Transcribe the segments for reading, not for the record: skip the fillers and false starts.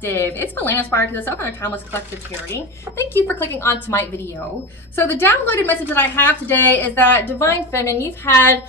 Collective. It's Milena, Aspiraltotheself, the Self and Timeless Collective Charity. Thank you for clicking onto my video. So the downloaded message that I have today is that Divine Feminine, you've had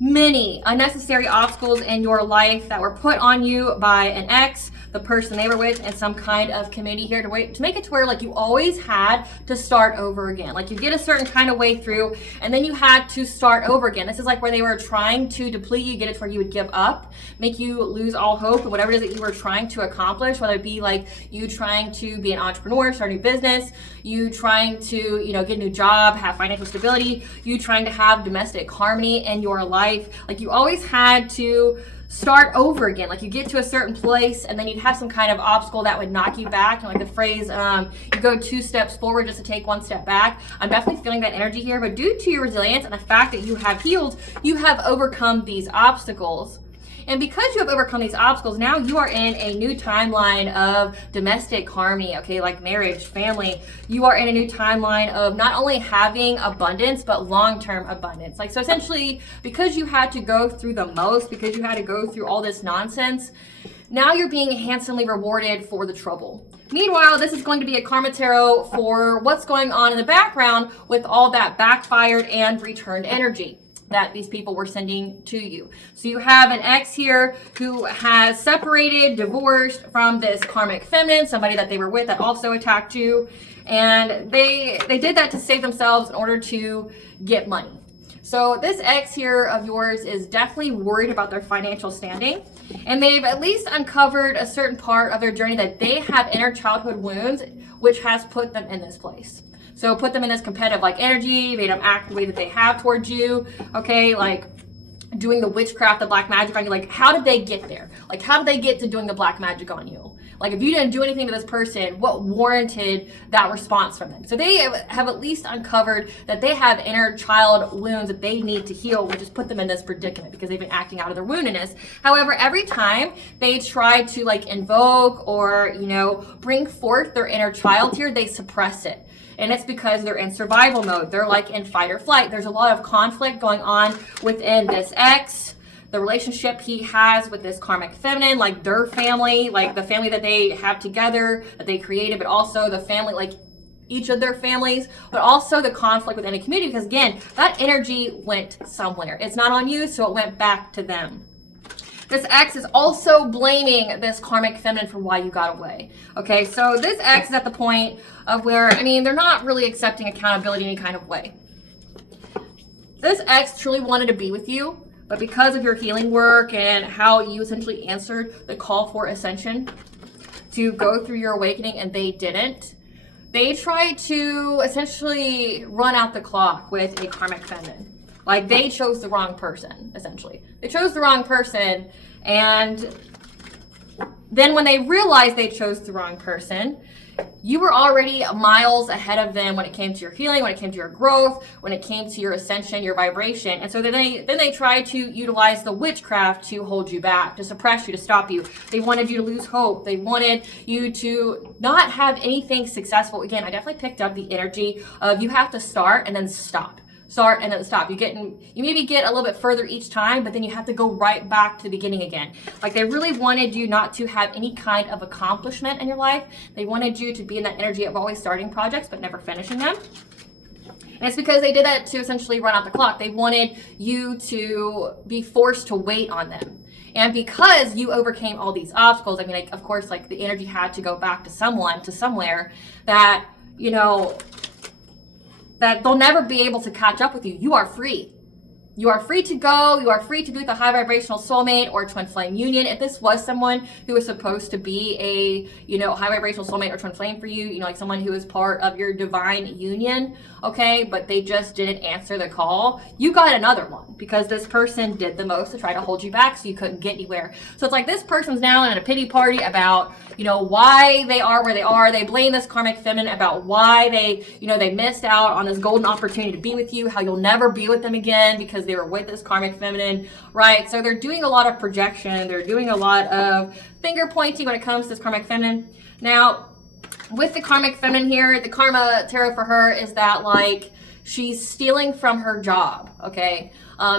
many unnecessary obstacles in your life that were put on you by an ex, the person they were with, and some kind of community here to make it to where like you always had to start over again. Like you get a certain kind of way through and then you had to start over again. This is like where they were trying to deplete you, get it to where you would give up, make you lose all hope and whatever it is that you were trying to accomplish, whether it be like you trying to be an entrepreneur, start a new business, you trying to, get a new job, have financial stability, you trying to have domestic harmony in your life. Like you always had to start over again. Like you get to a certain place and then you'd have some kind of obstacle that would knock you back. And like the phrase, you go 2 steps forward just to take 1 step back. I'm definitely feeling that energy here, but due to your resilience and the fact that you have healed, you have overcome these obstacles. And because you have overcome these obstacles, now you are in a new timeline of domestic harmony, okay, like marriage, family. You are in a new timeline of not only having abundance, but long-term abundance. Like, so essentially, because you had to go through the most, because you had to go through all this nonsense, now you're being handsomely rewarded for the trouble. Meanwhile, this is going to be a karma tarot for what's going on in the background with all that backfired and returned energy that these people were sending to you. So you have an ex here who has separated, divorced from this karmic feminine, somebody that they were with that also attacked you. And they did that to save themselves in order to get money. So this ex here of yours is definitely worried about their financial standing. And they've at least uncovered a certain part of their journey that they have inner childhood wounds, which has put them in this place. So put them in this competitive like energy, made them act the way that they have towards you, okay? Like doing the witchcraft, the black magic on you. Like how did they get there? Like how did they get to doing the black magic on you? Like if you didn't do anything to this person, what warranted that response from them? So they have at least uncovered that they have inner child wounds that they need to heal, which has put them in this predicament because they've been acting out of their woundedness. However, every time they try to like invoke or, bring forth their inner child here, they suppress it. And it's because they're in survival mode. They're like in fight or flight. There's a lot of conflict going on within this ex, the relationship he has with this karmic feminine, like their family, like the family that they have together, that they created, but also the family, like each of their families, but also the conflict within a community, because again, that energy went somewhere. It's not on you, so it went back to them. This ex is also blaming this karmic feminine for why you got away. Okay, so this ex is at the point of where, they're not really accepting accountability in any kind of way. This ex truly wanted to be with you, but because of your healing work and how you essentially answered the call for ascension to go through your awakening and they didn't, they tried to essentially run out the clock with a karmic feminine. Like they chose the wrong person, essentially. They chose the wrong person, and then when they realized they chose the wrong person, you were already miles ahead of them when it came to your healing, when it came to your growth, when it came to your ascension, your vibration. And so then they tried to utilize the witchcraft to hold you back, to suppress you, to stop you. They wanted you to lose hope. They wanted you to not have anything successful. Again, I definitely picked up the energy of you have to start and then stop. Start and then stop. You maybe get a little bit further each time, but then you have to go right back to the beginning again. Like they really wanted you not to have any kind of accomplishment in your life. They wanted you to be in that energy of always starting projects but never finishing them. And it's because they did that to essentially run out the clock. They wanted you to be forced to wait on them. And because you overcame all these obstacles, of course, like the energy had to go back to someone, to somewhere that, that they'll never be able to catch up with you. You are free. You are free to go. You are free to be with a high vibrational soulmate or twin flame union. If this was someone who was supposed to be a, high vibrational soulmate or twin flame for you, like someone who is part of your divine union, okay, but they just didn't answer the call, you got another one because this person did the most to try to hold you back so you couldn't get anywhere. So it's like this person's now in a pity party about, why they are where they are. They blame this karmic feminine about why they missed out on this golden opportunity to be with you, how you'll never be with them again because they were with this karmic feminine, right? So they're doing a lot of projection. They're doing a lot of finger pointing when it comes to this karmic feminine. Now, with the karmic feminine here, the karma tarot for her is that like she's stealing from her job, okay?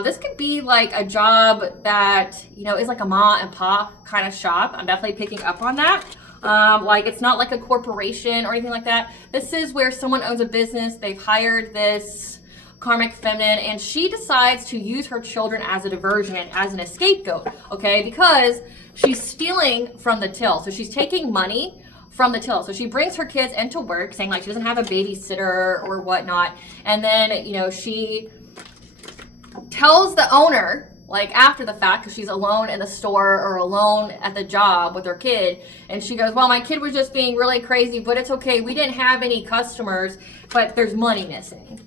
This could be like a job that, is like a ma and pa kind of shop. I'm definitely picking up on that. Like, it's not like a corporation or anything like that. This is where someone owns a business. They've hired this karmic feminine, and she decides to use her children as a diversion and as an scapegoat, okay? Because she's stealing from the till. So she's taking money from the till. So she brings her kids into work saying like she doesn't have a babysitter or whatnot. And then, you know, she tells the owner, like after the fact, because she's alone in the store or alone at the job with her kid, and she goes, well, my kid was just being really crazy, but it's okay. We didn't have any customers, but there's money missing.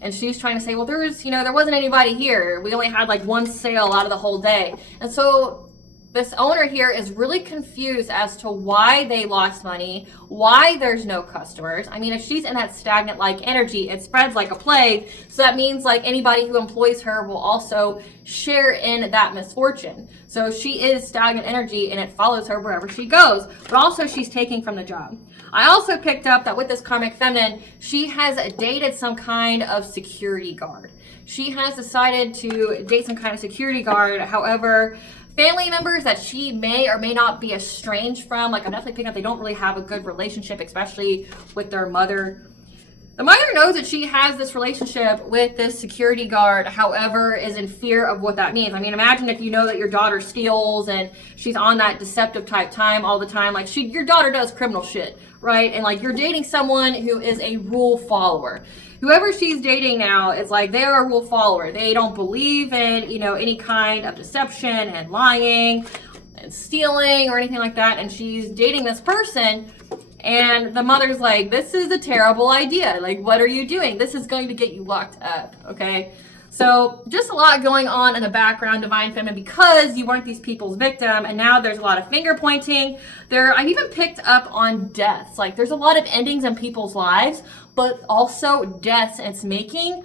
And she's trying to say, well, there wasn't anybody here. We only had like one sale out of the whole day. And so this owner here is really confused as to why they lost money, why there's no customers. I mean, if she's in that stagnant like energy, it spreads like a plague. So that means like anybody who employs her will also share in that misfortune. So she is stagnant energy and it follows her wherever she goes, but also she's taking from the job. I also picked up that with this karmic feminine, she has dated some kind of security guard. She has decided to date some kind of security guard. However, family members that she may or may not be estranged from, like I'm definitely picking up they don't really have a good relationship, especially with their mother. The mother knows that she has this relationship with this security guard, however, is in fear of what that means. I mean, imagine if you know that your daughter steals and she's on that deceptive type time all the time. Like your daughter does criminal shit, right? And like you're dating someone who is a rule follower. Whoever she's dating now is like they are a rule follower. They don't believe in, you know, any kind of deception and lying and stealing or anything like that. And she's dating this person. And the mother's like, this is a terrible idea. Like, what are you doing? This is going to get you locked up, okay? So just a lot going on in the background, Divine Feminine, because you weren't these people's victim. And now there's a lot of finger pointing. I've even picked up on deaths. Like, there's a lot of endings in people's lives, but also deaths. And it's making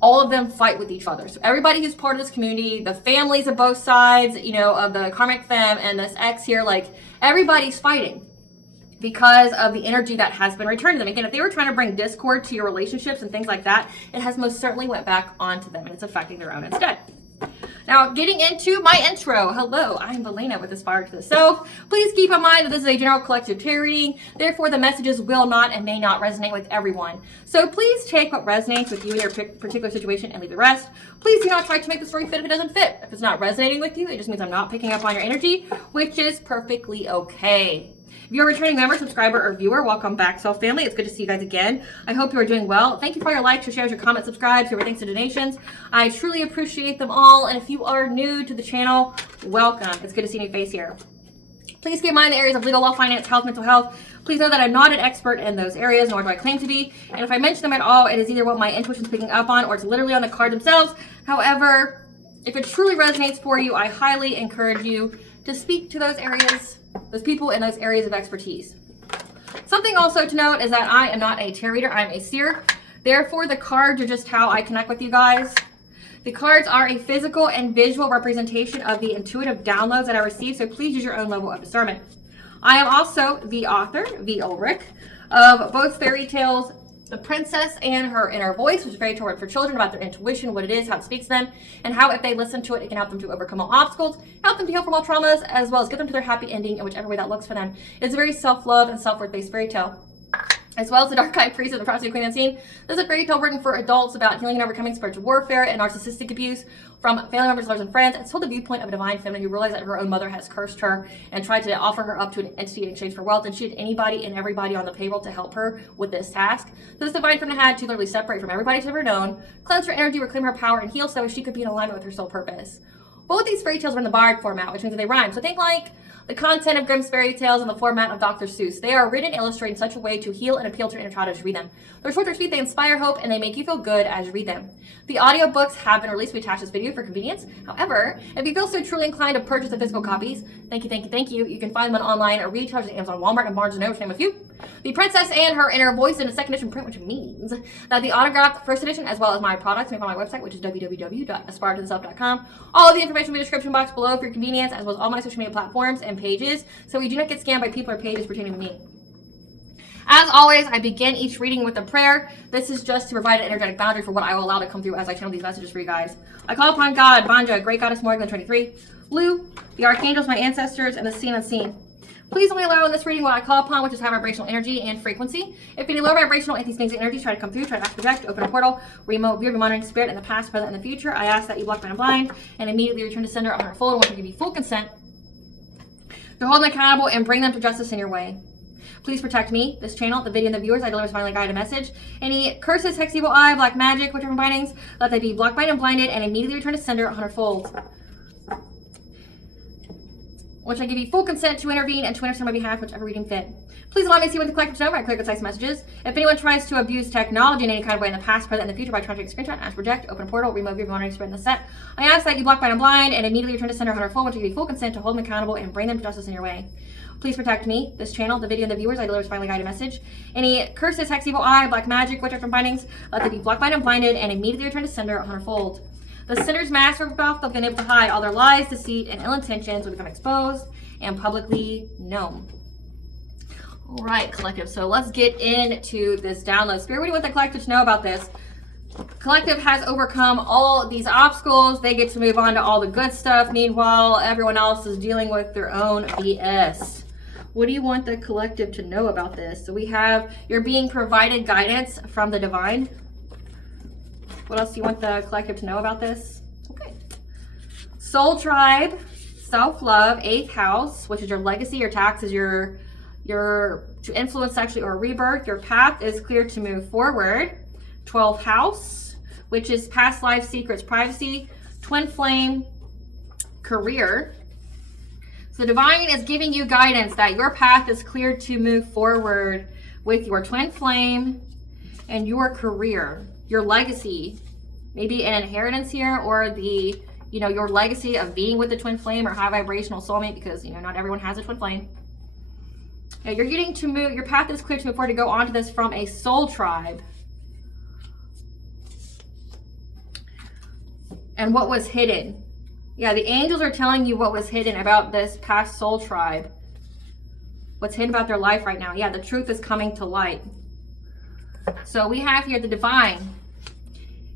all of them fight with each other. So everybody who's part of this community, the families of both sides, you know, of the karmic femme and this ex here, like, everybody's fighting because of the energy that has been returned to them. Again, if they were trying to bring discord to your relationships and things like that, it has most certainly went back onto them and it's affecting their own instead. Now, getting into my intro. Hello, I'm Valena with Aspire to the Self. Please keep in mind that this is a general collective tarot reading. Therefore, the messages will not and may not resonate with everyone. So please take what resonates with you in your particular situation and leave the rest. Please do not try to make the story fit if it doesn't fit. If it's not resonating with you, it just means I'm not picking up on your energy, which is perfectly okay. If you're a returning member, subscriber, or viewer, welcome back, Self Family. It's good to see you guys again. I hope you are doing well. Thank you for your likes, your shares, your comments, subscribes, your thanks to donations. I truly appreciate them all. And if you are new to the channel, welcome. It's good to see a new face here. Please keep in mind the areas of legal, law, finance, health, mental health. Please know that I'm not an expert in those areas, nor do I claim to be. And if I mention them at all, it is either what my intuition is picking up on or it's literally on the card themselves. However, if it truly resonates for you, I highly encourage you to speak to those areas, those people in those areas of expertise. Something also to note is that I am not a tarot reader, I'm a seer. Therefore, the cards are just how I connect with you guys. The cards are a physical and visual representation of the intuitive downloads that I receive, so please use your own level of discernment. I am also the author, V. Ulrich, of both fairy tales, The Princess and Her Inner Voice, which is very toward for children about their intuition, what it is, how it speaks to them, and how if they listen to it, it can help them to overcome all obstacles, help them to heal from all traumas, as well as get them to their happy ending in whichever way that looks for them. It's a very self-love and self-worth based fairy tale. As well as The Dark Eyed Priest of the Prophecy Queen Unseen. This is a fairy tale written for adults about healing and overcoming spiritual warfare and narcissistic abuse from family members, lovers, and friends. It's told the viewpoint of a divine feminine who realized that her own mother has cursed her and tried to offer her up to an entity in exchange for wealth, and she had anybody and everybody on the payroll to help her with this task. So this divine feminine had to literally separate from everybody she's ever known, cleanse her energy, reclaim her power, and heal so she could be in alignment with her soul purpose. Both these fairy tales are in the bard format, which means that they rhyme. So think like the content of Grimm's fairy tales in the format of Dr. Seuss. They are written and illustrated in such a way to heal and appeal to your inner child as you read them. They're short, they're sweet, they inspire hope, and they make you feel good as you read them. The audiobooks have been released. We attach this video for convenience. However, if you feel so truly inclined to purchase the physical copies, thank you. You can find them online at retailers at Amazon, Walmart, and Barnes & Noble, to name a few. The Princess and Her Inner Voice in a second edition print, which means that the autographed first edition, as well as my products, may find on my website, which is www.aspiraltotheself.com. All of the information in the description box below for your convenience, as well as all my social media platforms and pages, so we do not get scammed by people or pages pertaining to me. As always, I begin each reading with a prayer. This is just to provide an energetic boundary for what I will allow to come through as I channel these messages for you guys. I call upon God, Banja, Great Goddess Morgan 23, Blue, the Archangels, my ancestors, and the seen unseen. Please only allow in this reading what I call upon, which is high vibrational energy and frequency. If any low vibrational anti-stagnant energies try to come through, try to ask, project, open a portal, remote view of your monitoring spirit in the past, present, and the future, I ask that you block, mind, and blind, and immediately return to sender on her fold. I want to give you full consent to hold them accountable and bring them to justice in your way. Please protect me, this channel, the video, and the viewers. I deliver this divinely guided message. Any curses, hex, evil eye, black magic, witchcraft bindings, let they be blocked, mind, and blinded, and immediately return to sender on her fold. Which I give you full consent to intervene and to intercede on my behalf, whichever reading fit. Please allow me to see what the collective know by clear, concise messages. If anyone tries to abuse technology in any kind of way in the past, present, and the future by trying to take a screenshot, ask, project, open a portal, remove your monitoring spirit in the set, I ask that you block, mind, and blind, and immediately return to sender on her fold, which I give you full consent to hold them accountable and bring them to justice in your way. Please protect me, this channel, the video, and the viewers. I deliver this divinely guided message. Any curses, hex, evil eye, black magic, witchcraft bindings, let them be blocked, mind, and blinded, and immediately return to sender on her fold. The sinner's mask ripped off, they've been able to hide all their lies, deceit, and ill intentions will become exposed and publicly known. All right, collective. So let's get into this download. Spirit, what do you want the collective to know about this? Collective has overcome all these obstacles. They get to move on to all the good stuff. Meanwhile, everyone else is dealing with their own BS. What do you want the collective to know about this? So we have, you're being provided guidance from the divine. What else do you want the collective to know about this? Okay. Soul tribe, self-love, 8th house, which is your legacy, your taxes, your to influence sexually or rebirth. Your path is clear to move forward. 12th house, which is past life, secrets, privacy, twin flame, career. So the divine is giving you guidance that your path is clear to move forward with your twin flame and your career, your legacy, maybe an inheritance here, or the, your legacy of being with the twin flame or high vibrational soulmate, because, not everyone has a twin flame. Now you're getting to move, your path is clear to move forward to go on to this from a soul tribe. And what was hidden. Yeah, the angels are telling you what was hidden about this past soul tribe. What's hidden about their life right now. Yeah, the truth is coming to light. So we have here the divine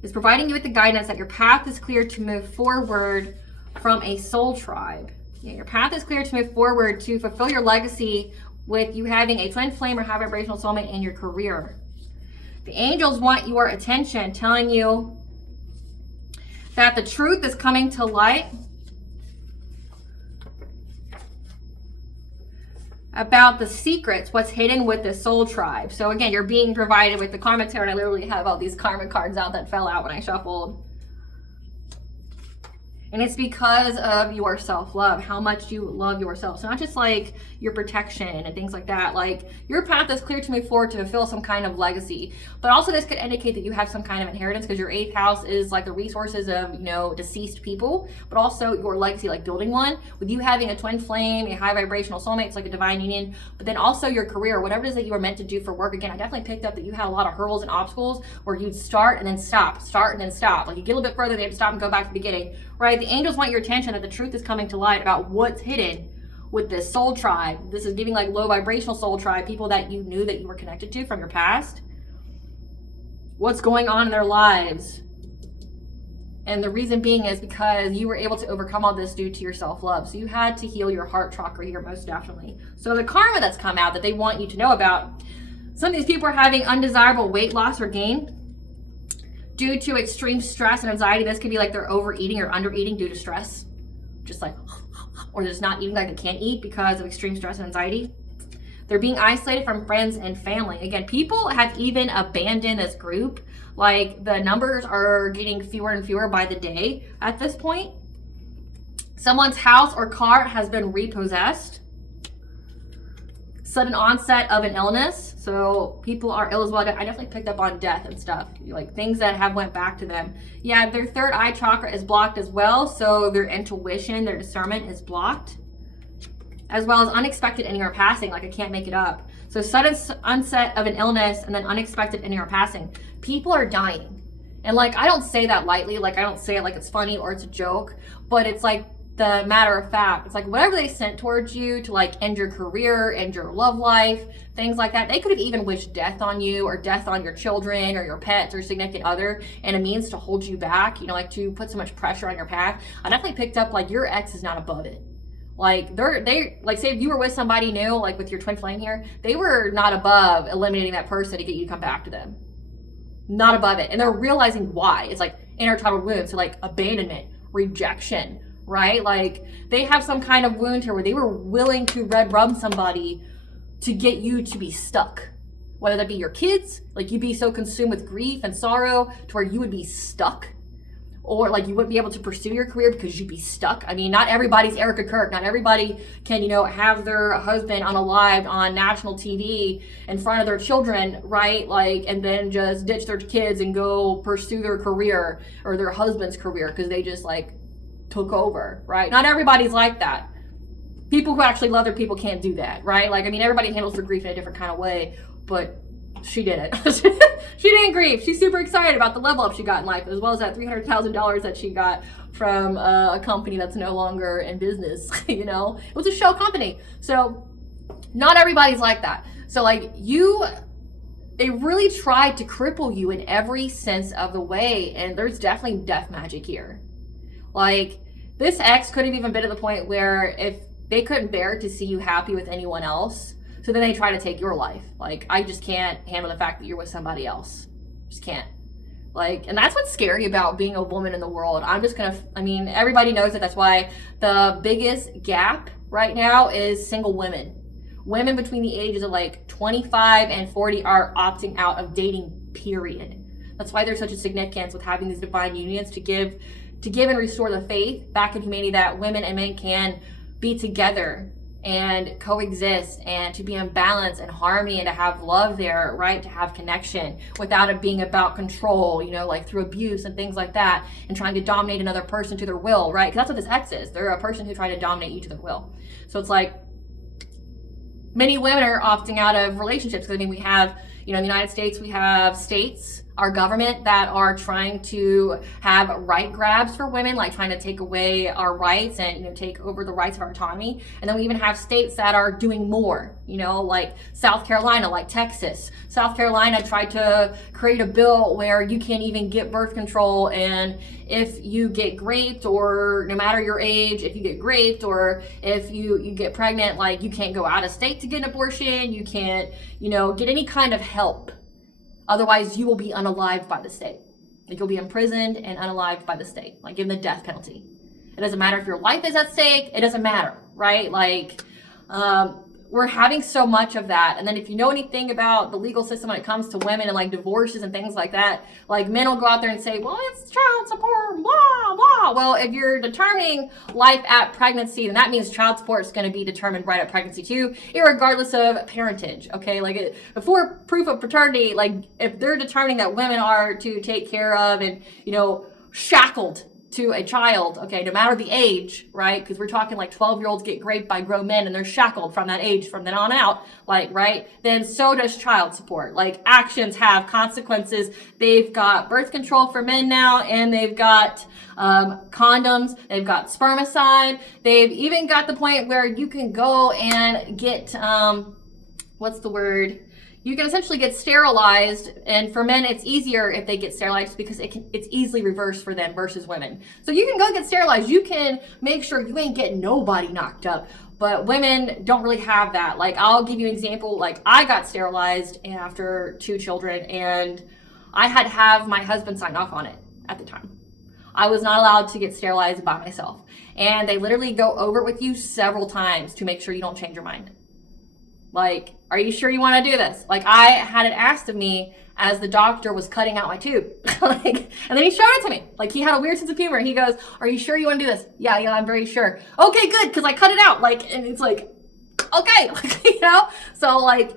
is providing you with the guidance that your path is clear to move forward from a soul tribe. Yeah, your path is clear to move forward to fulfill your legacy with you having a twin flame or high vibrational soulmate in your career. The angels want your attention, telling you that the truth is coming to light about the secrets, what's hidden with the soul tribe. So again, you're being provided with the Karmic tarot, and I literally have all these Karmic cards out that fell out when I shuffled. And it's because of your self-love, how much you love yourself. So not just like your protection and things like that. Like your path is clear to move forward to fulfill some kind of legacy. But also this could indicate that you have some kind of inheritance, because your 8th house is like the resources of, deceased people, but also your legacy, like building one. With you having a twin flame, a high vibrational soulmate, it's like a divine union. But then also your career, whatever it is that you were meant to do for work. Again, I definitely picked up that you had a lot of hurdles and obstacles where you'd start and then stop, start and then stop. Like you get a little bit further, they have to stop and go back to the beginning. Right? The angels want your attention that the truth is coming to light about what's hidden with this soul tribe. This is giving like low vibrational soul tribe, people that you knew that you were connected to from your past. What's going on in their lives. And the reason being is because you were able to overcome all this due to your self-love. So you had to heal your heart chakra here, most definitely. So the karma that's come out that they want you to know about, some of these people are having undesirable weight loss or gain due to extreme stress and anxiety. This could be like they're overeating or undereating due to stress. Just like, or they're just not eating like they can't eat because of extreme stress and anxiety. They're being isolated from friends and family. Again, people have even abandoned this group. Like the numbers are getting fewer and fewer by the day at this point. Someone's house or car has been repossessed. Sudden onset of an illness. So people are ill as well. I definitely picked up on death and stuff, like things that have went back to them. Yeah, their 3rd eye chakra is blocked as well. So their intuition, their discernment is blocked, as well as unexpected ending or passing. Like I can't make it up. So sudden onset of an illness and then unexpected ending or passing. People are dying. And like, I don't say that lightly. Like I don't say it like it's funny or it's a joke, but it's like the matter of fact. It's like whatever they sent towards you to like end your career, end your love life, things like that. They could have even wished death on you or death on your children or your pets or significant other, and a means to hold you back, like to put so much pressure on your path. I definitely picked up like your ex is not above it. Like they like, say if you were with somebody new, like with your twin flame here, they were not above eliminating that person to get you to come back to them. Not above it. And they're realizing why. It's like inner childhood wounds, so like abandonment, rejection, right? Like they have some kind of wound here where they were willing to red rum somebody to get you to be stuck. Whether that be your kids, like you'd be so consumed with grief and sorrow to where you would be stuck. Or like you wouldn't be able to pursue your career because you'd be stuck. I mean, not everybody's Erica Kirk. Not everybody can, you know, have their husband unalived on national TV in front of their children, right? Like, and then just ditch their kids and go pursue their career or their husband's career because they just like took over, right? Not everybody's like that. People who actually love their people can't do that, right? Like, I mean, everybody handles their grief in a different kind of way, but she did it. She didn't grieve. She's super excited about the level up she got in life, as well as that $300,000 that she got from a company that's no longer in business. You know, it was a shell company. So not everybody's like that. So like they really tried to cripple you in every sense of the way. And there's definitely death magic here. Like this ex could have even been at the point where if they couldn't bear to see you happy with anyone else, so then they try to take your life. Like, I just can't handle the fact that you're with somebody else. Just can't. Like, and that's what's scary about being a woman in the world. I mean, everybody knows that. That's why the biggest gap right now is single women. Women between the ages of like 25 and 40 are opting out of dating, period. That's why there's such a significance with having these divine unions to give and restore the faith back in humanity that women and men can be together and coexist and to be in balance and harmony and to have love there, right? To have connection without it being about control, you know, like through abuse and things like that, and trying to dominate another person to their will, right? Because that's what this ex is. They're a person who tried to dominate you to their will. So it's like many women are opting out of relationships. Because I mean, we have, you know, in the United States, we have states, our government, that are trying to have right grabs for women, like trying to take away our rights and, you know, take over the rights of our autonomy. And then we even have states that are doing more, you know, like South Carolina, like Texas. South Carolina tried to create a bill where you can't even get birth control, and if you get raped, or no matter your age, if you get raped or if you get pregnant, like you can't go out of state to get an abortion, you can't, you know, get any kind of help. Otherwise, you will be unalived by the state. Like, you'll be imprisoned and unalived by the state, like given the death penalty. It doesn't matter if your life is at stake. It doesn't matter, right? Like, we're having so much of that. And then if you know anything about the legal system when it comes to women and like divorces and things like that, like men will go out there and say, well, it's child support, blah, blah. Well, if you're determining life at pregnancy, then that means child support is going to be determined right at pregnancy too, irregardless of parentage, okay? Like before proof of paternity, like if they're determining that women are to take care of and, you know, shackled to a child, okay, no matter the age, right? Because we're talking like 12-year-olds get raped by grown men and they're shackled from that age, from then on out, like, right? Then so does child support. Like, actions have consequences. They've got birth control for men now, and they've got condoms, they've got spermicide, they've even got the point where you can go and get, what's the word? You can essentially get sterilized, and for men it's easier if they get sterilized because it's easily reversed for them versus women. So you can go get sterilized. You can make sure you ain't getting nobody knocked up. But women don't really have that. Like, I'll give you an example. Like, I got sterilized after 2 children, and I had to have my husband sign off on it at the time. I was not allowed to get sterilized by myself. And they literally go over it with you several times to make sure you don't change your mind. Like, are you sure you want to do this? Like, I had it asked of me as the doctor was cutting out my tube. Like, and then he showed it to me. Like, he had a weird sense of humor. He goes, are you sure you want to do this? Yeah, I'm very sure. Okay, good, because I cut it out. Like, and it's like, okay, like, you know? So, like,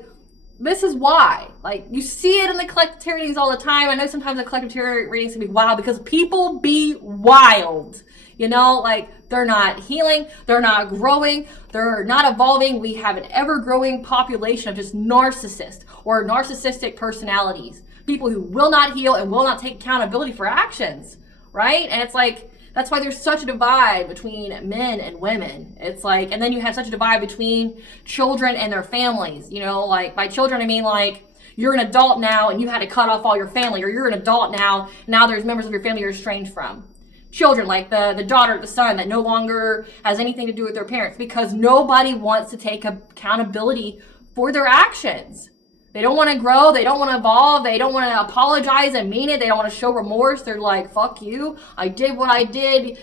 this is why. Like, you see it in the collective tarot readings all the time. I know sometimes the collective tarot readings can be wild because people be wild. You know, like, they're not healing, they're not growing, they're not evolving. We have an ever-growing population of just narcissists or narcissistic personalities. People who will not heal and will not take accountability for actions, right? And it's like, that's why there's such a divide between men and women. It's like, and then you have such a divide between children and their families. You know, like, by children, I mean, like, you're an adult now and you had to cut off all your family, or you're an adult now there's members of your family you're estranged from. children, like the daughter, the son that no longer has anything to do with their parents, because nobody wants to take accountability for their actions. They don't want to grow. They don't want to evolve. They don't want to apologize and mean it. They don't want to show remorse. They're like, fuck you. I did what I did.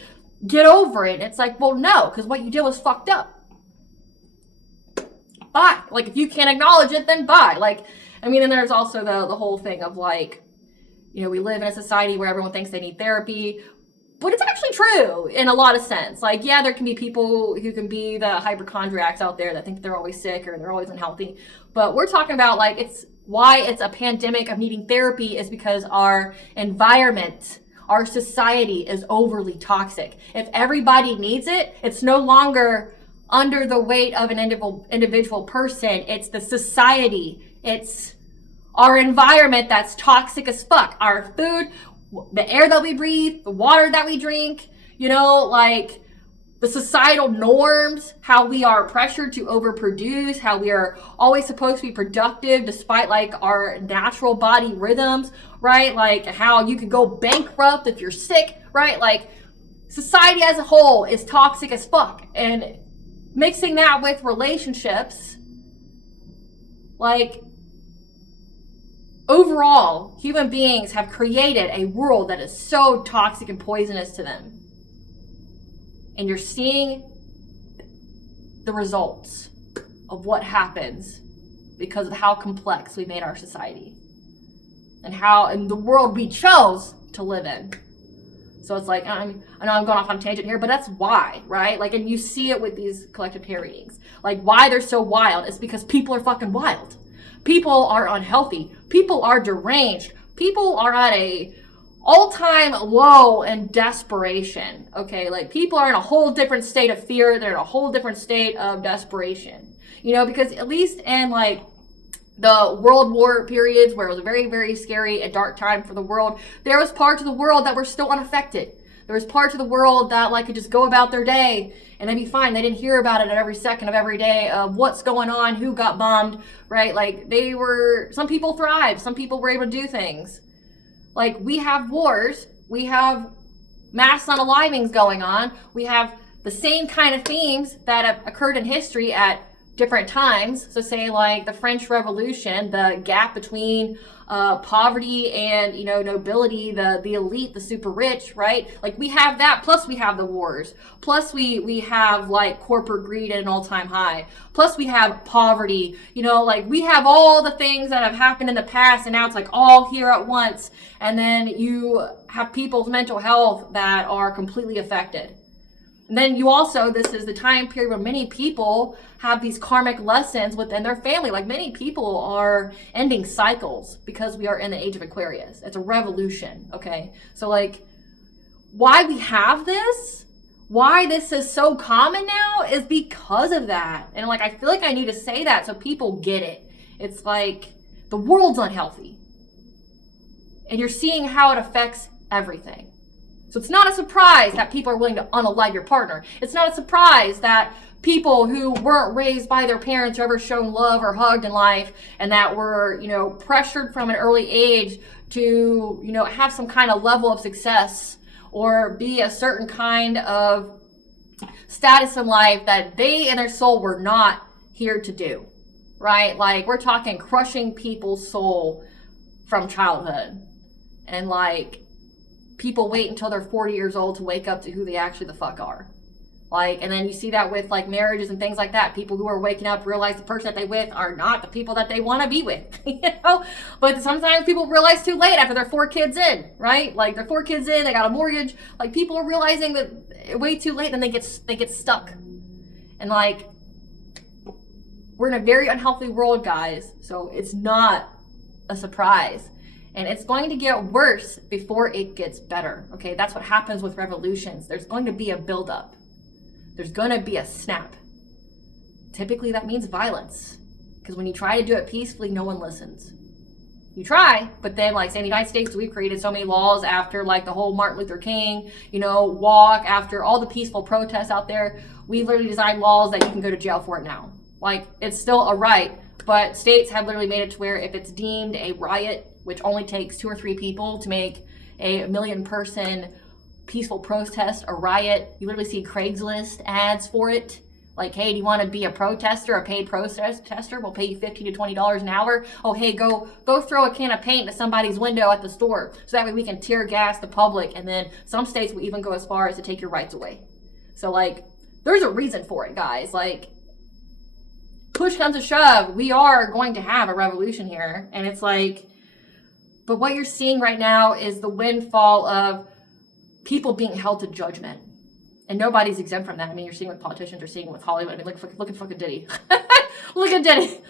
Get over it. And it's like, well, no, because what you did was fucked up. Bye. Like, if you can't acknowledge it, then bye. Like, I mean, and there's also the whole thing of like, you know, we live in a society where everyone thinks they need therapy, but it's actually true in a lot of sense. Like, yeah, there can be people who can be the hypochondriacs out there that think they're always sick or they're always unhealthy. But we're talking about like, it's why it's a pandemic of needing therapy is because our environment, our society is overly toxic. If everybody needs it, it's no longer under the weight of an individual person. It's the society. It's our environment that's toxic as fuck. Our food, the air that we breathe, the water that we drink, you know, like the societal norms, how we are pressured to overproduce, how we are always supposed to be productive despite like our natural body rhythms, right? Like how you could go bankrupt if you're sick, right? Like society as a whole is toxic as fuck. And mixing that with relationships, like overall, human beings have created a world that is so toxic and poisonous to them. And you're seeing the results of what happens because of how complex we made our society and the world we chose to live in. So it's like, I know I'm going off on a tangent here, but that's why, right? Like, and you see it with these collective pair readings. Like, why they're so wild is because people are fucking wild. People are unhealthy. People are deranged. People are at a all-time low in desperation, okay? Like, people are in a whole different state of fear. They're in a whole different state of desperation, you know, because at least in, like, the World War periods where it was a very, very scary and dark time for the world, there was parts of the world that were still unaffected. There was parts of the world that, like, could just go about their day and they'd be fine. They didn't hear about it at every second of every day of what's going on, who got bombed, right? Like, some people thrived. Some people were able to do things. Like, we have wars. We have mass unalivings going on. We have the same kind of themes that have occurred in history at different times. So say like the French Revolution, the gap between poverty and, you know, nobility, the elite, the super rich, right? Like we have that, plus we have the wars, plus we have like corporate greed at an all-time high, plus we have poverty, you know, like we have all the things that have happened in the past and now it's like all here at once. And then you have people's mental health that are completely affected. And then you also, this is the time period where many people have these karmic lessons within their family. Like many people are ending cycles because we are in the age of Aquarius. It's a revolution, okay? So like, why we have this, why this is so common now is because of that. And like, I feel like I need to say that so people get it. It's like, the world's unhealthy. And you're seeing how it affects everything. So it's not a surprise that people are willing to unalive your partner. It's not a surprise that people who weren't raised by their parents or ever shown love or hugged in life and that were, you know, pressured from an early age to, you know, have some kind of level of success or be a certain kind of status in life that they and their soul were not here to do, right? Like we're talking crushing people's soul from childhood. And like, people wait until they're 40 years old to wake up to who they actually the fuck are. Like, and then you see that with like marriages and things like that. People who are waking up realize the person that they with are not the people that they want to be with, you know? But sometimes people realize too late after they're 4 kids in, right? Like they're 4 kids in, they got a mortgage. Like people are realizing that way too late and they get stuck. And like, we're in a very unhealthy world, guys. So it's not a surprise. And it's going to get worse before it gets better, okay? That's what happens with revolutions. There's going to be a buildup. There's going to be a snap. Typically, that means violence. Because when you try to do it peacefully, no one listens. You try, but then, like, say in the United States, we've created so many laws after, like, the whole Martin Luther King, you know, walk, after all the peaceful protests out there. We literally designed laws that you can go to jail for it now. Like, it's still a right, but states have literally made it to where if it's deemed a riot, which only takes 2 or 3 people to make a 1 million person peaceful protest, a riot. You literally see Craigslist ads for it. Like, hey, do you want to be a protester, a paid protester? We'll pay you $15 to $20 an hour. Oh, hey, go throw a can of paint at somebody's window at the store. So that way we can tear gas the public. And then some states will even go as far as to take your rights away. So, like, there's a reason for it, guys. Like, push comes to shove, we are going to have a revolution here. And it's like, but what you're seeing right now is the windfall of people being held to judgment. And nobody's exempt from that. I mean, you're seeing with politicians, you're seeing with Hollywood. I mean, look at fucking Diddy. Look at Diddy.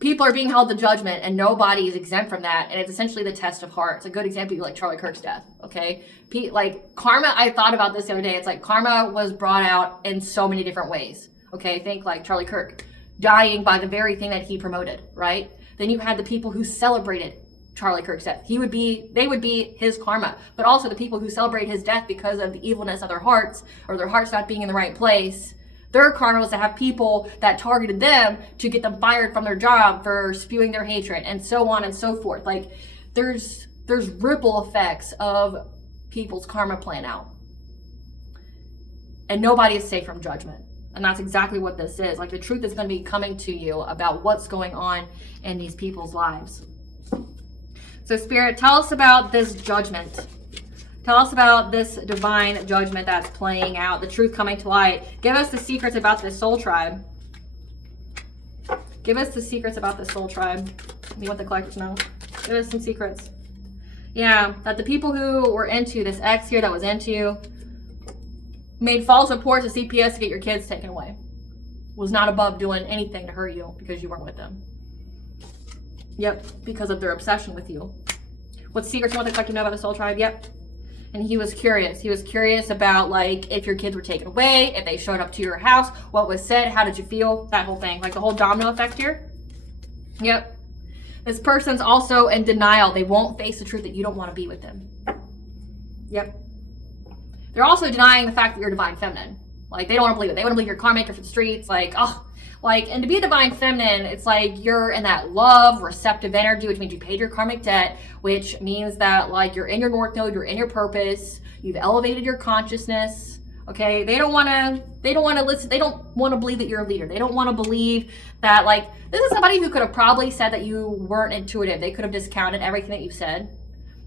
People are being held to judgment, and nobody is exempt from that. And it's essentially the test of heart. It's a good example, like Charlie Kirk's death. Okay, like karma. I thought about this the other day. It's like karma was brought out in so many different ways. Okay, think like Charlie Kirk dying by the very thing that he promoted. Right. Then you had the people who celebrated Charlie Kirk's death. They would be his karma. But also the people who celebrate his death because of the evilness of their hearts, or their hearts not being in the right place, their karma was to have people that targeted them to get them fired from their job for spewing their hatred, and so on and so forth. Like, there's ripple effects of people's karma playing out. And nobody is safe from judgment. And that's exactly what this is. Like, the truth is going to be coming to you about what's going on in these people's lives. So Spirit, tell us about this judgment. Tell us about this divine judgment that's playing out, the truth coming to light. Give us the secrets about this soul tribe. Give us the secrets about this soul tribe. You want the collectors know? Give us some secrets. Yeah, that the people who were into this ex here that was into you made false reports to CPS to get your kids taken away. Was not above doing anything to hurt you because you weren't with them. Yep, because of their obsession with you. What secrets you want the collector to know about the soul tribe? Yep. And he was curious. He was curious about, like, if your kids were taken away, if they showed up to your house, what was said, how did you feel, that whole thing. Like the whole domino effect here. Yep. This person's also in denial. They won't face the truth that you don't want to be with them. Yep. They're also denying the fact that you're divine feminine. Like, they don't want to believe it. They want to believe you're karmic or for the streets. Like, oh, like, and to be a divine feminine, it's like you're in that love, receptive energy, which means you paid your karmic debt, which means that, like, you're in your north node, you're in your purpose, you've elevated your consciousness. Okay, they don't want to listen. They don't want to believe that you're a leader. They don't want to believe that, like, this is somebody who could have probably said that you weren't intuitive. They could have discounted everything that you said,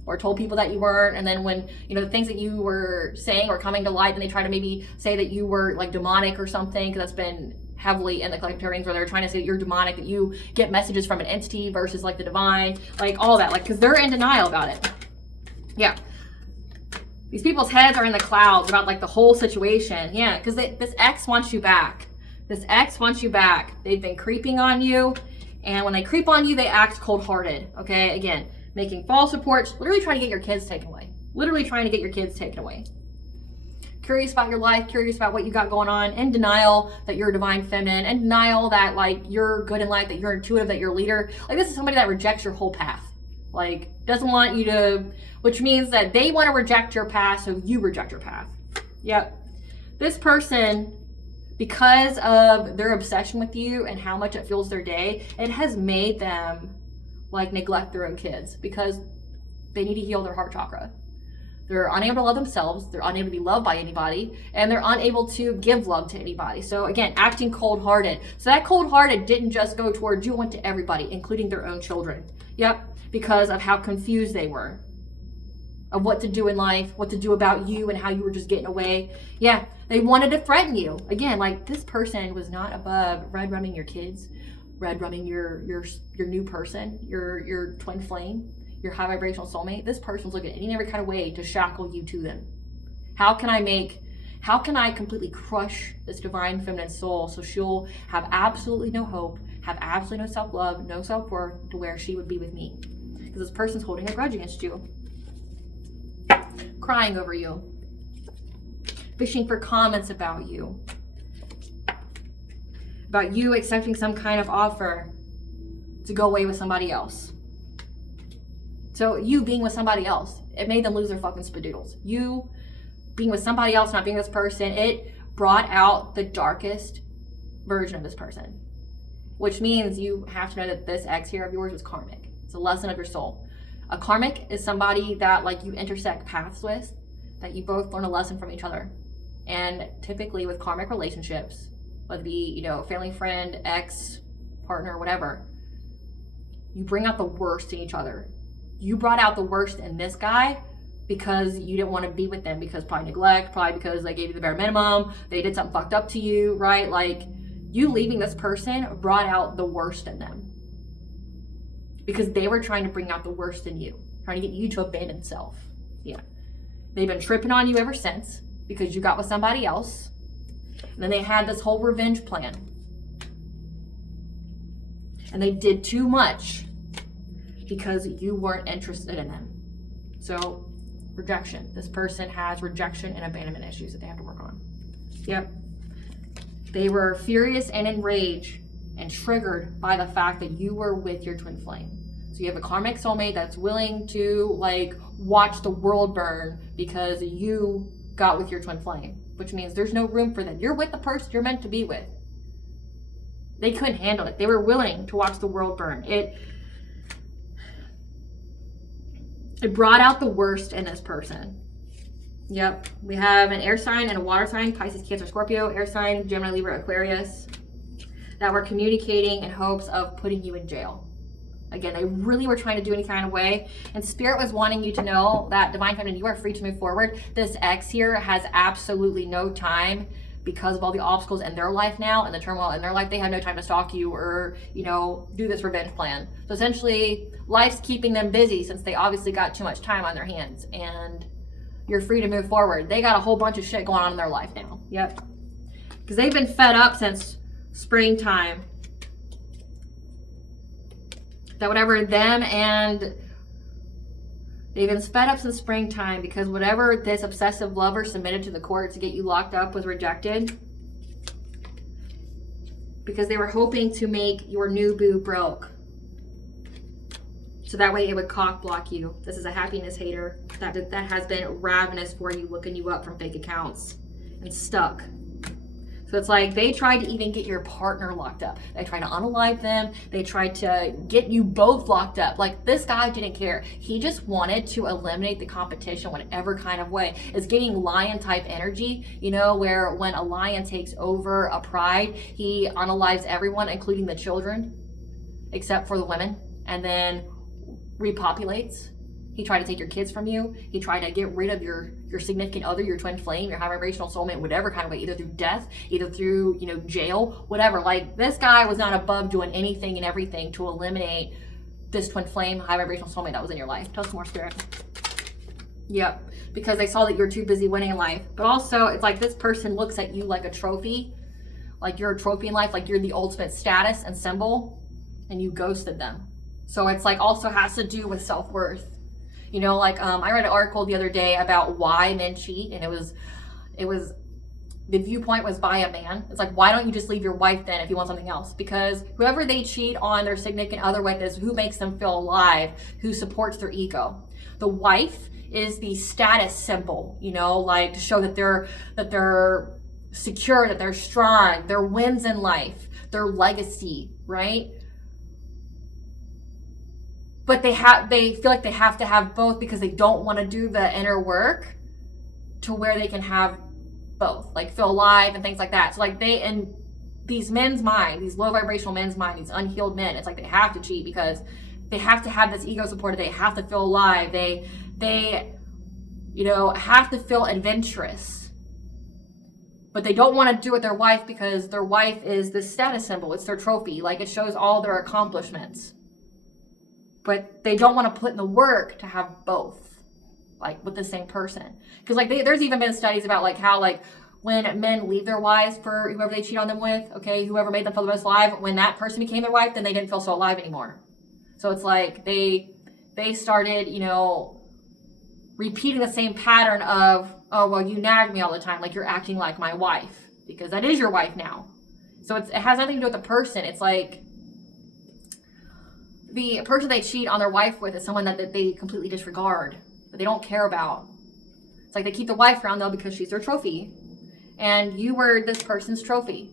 or told people that you weren't, and then when, you know, the things that you were saying were coming to light, and they try to maybe say that you were, like, demonic or something, because that's been heavily in the collective readings where they're trying to say that you're demonic, that you get messages from an entity versus, like, the divine, like, all that, like, because they're in denial about it. Yeah. These people's heads are in the clouds about, like, the whole situation. Yeah, because this ex wants you back. This ex wants you back. They've been creeping on you, and when they creep on you, they act cold-hearted, okay? Again, making false reports, literally trying to get your kids taken away. Literally trying to get your kids taken away. Curious about your life, curious about what you got going on, in denial that you're a divine feminine, in denial that, like, you're good in life, that you're intuitive, that you're a leader. Like, this is somebody that rejects your whole path. Like, doesn't want you to, which means that they want to reject your path, so you reject your path. Yep. This person, because of their obsession with you and how much it fuels their day, it has made them, like, neglect their own kids because they need to heal their heart chakra. They're unable to love themselves, they're unable to be loved by anybody, and they're unable to give love to anybody. So again, acting cold-hearted. So that cold-hearted didn't just go towards you, it went to everybody, including their own children. Yep, because of how confused they were of what to do in life, what to do about you, and how you were just getting away. Yeah, they wanted to threaten you. Again, like, this person was not above red rumming your kids, red rumming your new person, your twin flame, your high vibrational soulmate. This person's looking at any and every kind of way to shackle you to them. How can I completely crush this divine feminine soul so she'll have absolutely no hope, have absolutely no self-love, no self-worth to where she would be with me? Because this person's holding a grudge against you, crying over you, fishing for comments about you accepting some kind of offer to go away with somebody else. So you being with somebody else, it made them lose their fucking spadoodles. You being with somebody else, not being this person, it brought out the darkest version of this person. Which means you have to know that this ex here of yours was karmic. It's a lesson of your soul. A karmic is somebody that like you intersect paths with, that you both learn a lesson from each other. And typically with karmic relationships, whether it be, you know, family, friend, ex, partner, whatever, you bring out the worst in each other. You brought out the worst in this guy because you didn't want to be with them, because probably neglect, probably because they gave you the bare minimum, they did something fucked up to you, right? Like, you leaving this person brought out the worst in them because they were trying to bring out the worst in you, trying to get you to abandon self. Yeah. They've been tripping on you ever since because you got with somebody else. And then they had this whole revenge plan. And they did too much because you weren't interested in them. So, rejection. This person has rejection and abandonment issues that they have to work on. Yep. They were furious and enraged and triggered by the fact that you were with your twin flame. So you have a karmic soulmate that's willing to like watch the world burn because you got with your twin flame, which means there's no room for them. You're with the person you're meant to be with. They couldn't handle it. They were willing to watch the world burn. It brought out the worst in this person. Yep. We have an air sign and a water sign, Pisces, Cancer, Scorpio, air sign, Gemini, Libra, Aquarius, that were communicating in hopes of putting you in jail. Again, they really were trying to do any kind of way. And Spirit was wanting you to know that, Divine Feminine, you are free to move forward. This ex here has absolutely no time, because of all the obstacles in their life now and the turmoil in their life. They have no time to stalk you or, you know, do this revenge plan. So essentially, life's keeping them busy since they obviously got too much time on their hands. And you're free to move forward. They got a whole bunch of shit going on in their life now. Yep. Because they've been fed up since springtime. That whatever them and they've been fed up since springtime because whatever this obsessive lover submitted to the court to get you locked up was rejected. Because they were hoping to make your new boo broke. So that way it would cock block you. This is a happiness hater that has been ravenous for you, looking you up from fake accounts and stuck. So it's like they tried to even get your partner locked up. They tried to unalive them. They tried to get you both locked up. Like, this guy didn't care. He just wanted to eliminate the competition whatever kind of way. It's giving lion type energy, you know, where when a lion takes over a pride, he unalives everyone, including the children, except for the women, and then repopulates. He tried to take your kids from you. He tried to get rid of your significant other, your twin flame, your high vibrational soulmate, whatever kind of way, either through death, either through, you know, jail, whatever. Like, this guy was not above doing anything and everything to eliminate this twin flame, high vibrational soulmate that was in your life. Tell us more, Spirit. Yep. Because they saw that you're too busy winning in life. But also, it's like this person looks at you like a trophy. Like you're a trophy in life, like you're the ultimate status and symbol, and you ghosted them. So it's like also has to do with self-worth. You know, like I read an article the other day about why men cheat, and it was the viewpoint was by a man. It's like, why don't you just leave your wife then if you want something else? Because whoever they cheat on their significant other with is who makes them feel alive, who supports their ego. The wife is the status symbol, you know, like to show that they're secure, that they're strong, their wins in life, their legacy, right? But they feel like they have to have both because they don't want to do the inner work to where they can have both, like feel alive and things like that. So like they, in these men's mind, these low vibrational men's mind, these unhealed men, it's like they have to cheat because they have to have this ego supported. They have to feel alive. They you know, have to feel adventurous. But they don't want to do it with their wife because their wife is the status symbol. It's their trophy. Like, it shows all their accomplishments. But they don't want to put in the work to have both, like with the same person. Because like there's even been studies about like how like when men leave their wives for whoever they cheat on them with, okay, whoever made them feel the most alive, when that person became their wife, then they didn't feel so alive anymore. So it's like they started, you know, repeating the same pattern of, oh, well, you nag me all the time, like you're acting like my wife, because that is your wife now. So it has nothing to do with the person. It's like, the person they cheat on their wife with is someone that they completely disregard, that they don't care about. It's like they keep the wife around though because she's their trophy, and you were this person's trophy.